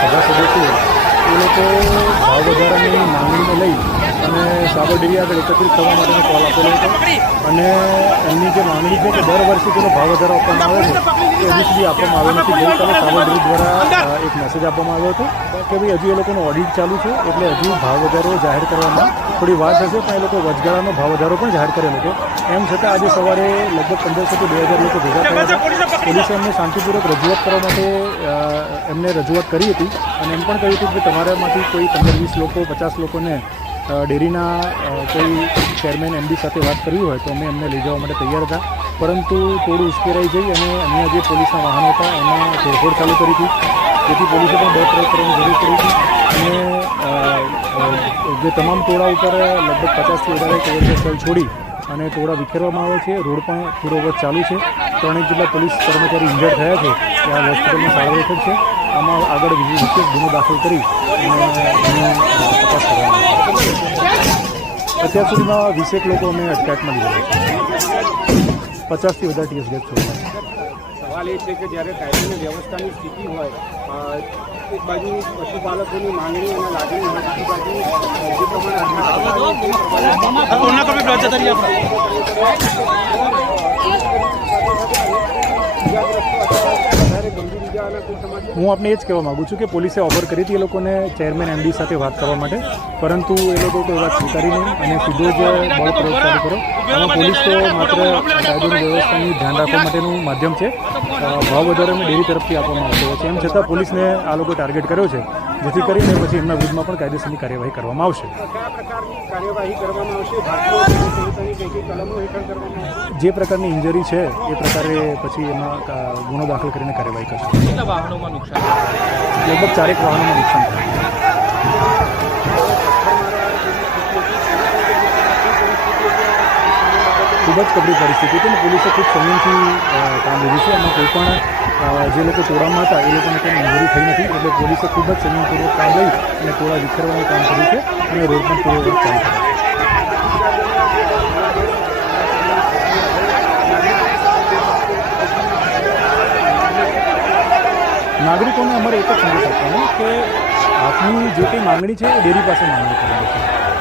સભાસદો છે એ લોકો ભાવ વધારાની માંગણીને લઈ અને સાબર ડેરી આગળ એકત્રિત થવા માટેનો કોલ આપેલો હતો અને એમની જે માંગણી છે કે દર વર્ષે તેનો ભાવ વધારો આપવામાં આવે છે એ હજી સુધી આપવામાં આવ્યો નથી. ગઈકાલે સાબર ડેરી દ્વારા એક મેસેજ આપવામાં આવ્યો હતો કે ભાઈ હજુ એ લોકોનો ઓડિટ ચાલુ છે એટલે હજુ ભાવ વધારો જાહેર કરવામાં થોડી વાર થશે, પણ એ લોકો વચગાળાનો ભાવ વધારો પણ જાહેર કરેલો હતો. એમ છતાં આજે સવારે લગભગ 1500 થી 2000 લોકો ભેગા થયા હતા. પોલીસે એમને શાંતિપૂર્વક રજૂઆત કરવા માટે એમને રજૂઆત કરી હતી અને એમ પણ કહ્યું હતું કે તમારામાંથી કોઈ 15-20 લોકો 50 લોકોને ડેરીના કોઈ ચેરમેન એમડી સાથે વાત કરવી હોય તો અમે એમને લઈ જવા માટે તૈયાર હતા, પરંતુ થોડું ઉશ્કેરાઈ જઈ અને અહીંયા જે પોલીસના વાહનો હતા એમાં તોડફોડ ચાલુ કરી હતી. જેથી પોલીસે પણ બે પ્રયોગ કરવાની જરૂર પડી હતી અને જે તમામ ટોળા ઉપર લગભગ 50થી વધારે કવરેજ સેલ છોડી અને ટોળા વિખેરવામાં આવે છે. રોડ પણ પૂર્વવત ચાલુ છે. 3 જેટલા પોલીસ કર્મચારી ઇન્જર્ડ થયા છે કે આ હોસ્પિટલમાં સારવાર હેઠળ છે. આમાં આગળ વિશેષ ગુનો દાખલ કરી અને તપાસ કરવામાં આવશે. અત્યાર સુધીમાં 20 લોકો અમે અટકાયતમાં લીધા છે. 50થી વધારે ટીએસ ગેસ છોડ્યા. સવાલ એ છે કે જ્યારે કાયદાની વ્યવસ્થાની સ્થિતિ હોય, એક બાજુ પશુપાલકોની માંગણી અને લાગણી હોય, બીજી બાજુ હું આપને એ જ કહેવા માગું છું કે પોલીસે ઓફર કરી હતી એ લોકોને ચેરમેન એમડી સાથે વાત કરવા માટે, પરંતુ એ લોકો કોઈ વાત સ્વીકારી નહીં અને સીધો જ બળ પ્રયોગ ચાલુ કર્યો. આમાં પોલીસ તો માત્ર કાયદોની વ્યવસ્થાની ધ્યાન રાખવા માટેનું માધ્યમ છે. ભાવ વધારાને ડેરી તરફથી આપવામાં આવતો હોય છે. એમ છતાં પોલીસને આ લોકો ટાર્ગેટ કર્યો છે, જેથી કરીને પછી એમના વિરુદ્ધમાં પણ કાયદેસરની કાર્યવાહી કરવામાં આવશે. જે પ્રકારની ઇન્જરી છે એ પ્રકારે પછી એમાં ગુનો દાખલ કરીને કાર્યવાહી કરશે. કેટલા વાહનોમાં નુકસાન? લગભગ 4 વાહનોમાં નુકસાન થયું. ખૂબ જ કપરી પરિસ્થિતિ હતી અને પોલીસે ખૂબ સંયમથી કામ લીધું છે. એમાં કોઈ પણ જે લોકો ટોળામાં હતા એ લોકોને કંઈ ઇન્જરી થઈ નથી, એટલે પોલીસે ખૂબ જ સંયમપૂર્વક કામ લઈ અને ટોળા વિખેરવાનું કામ કર્યું છે અને રોડ પણ પૂર્વવત ચાલુ કર્યો છે. નાગરિકોને અમારે એક જ સંદેશ આપવાનો કે આપની જે કંઈ માંગણી છે એ ડેરી પાસે માંગણી કરવાની છે.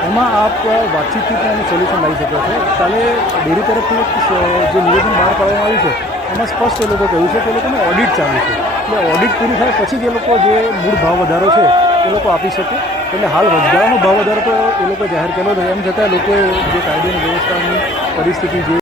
એમાં આપ વાતચીતથી પણ એનું સોલ્યુશન લાવી શકો છો. કાલે ડેરી તરફથી જે નિવેદન બહાર પાડવામાં આવ્યું છે એમાં સ્પષ્ટ એ લોકો કહ્યું છે કે એ લોકોને ઓડિટ ચાલુ છે, એટલે ઓડિટ પૂરી થાય પછી જ એ લોકો જે મૂળ ભાવ વધારો છે એ લોકો આપી શકે. એટલે હાલ વચગાળાનો ભાવ વધારો તો એ લોકો જાહેર કર્યો હતો. એમ છતાં લોકોએ જે કાયદાની વ્યવસ્થાની પરિસ્થિતિ જે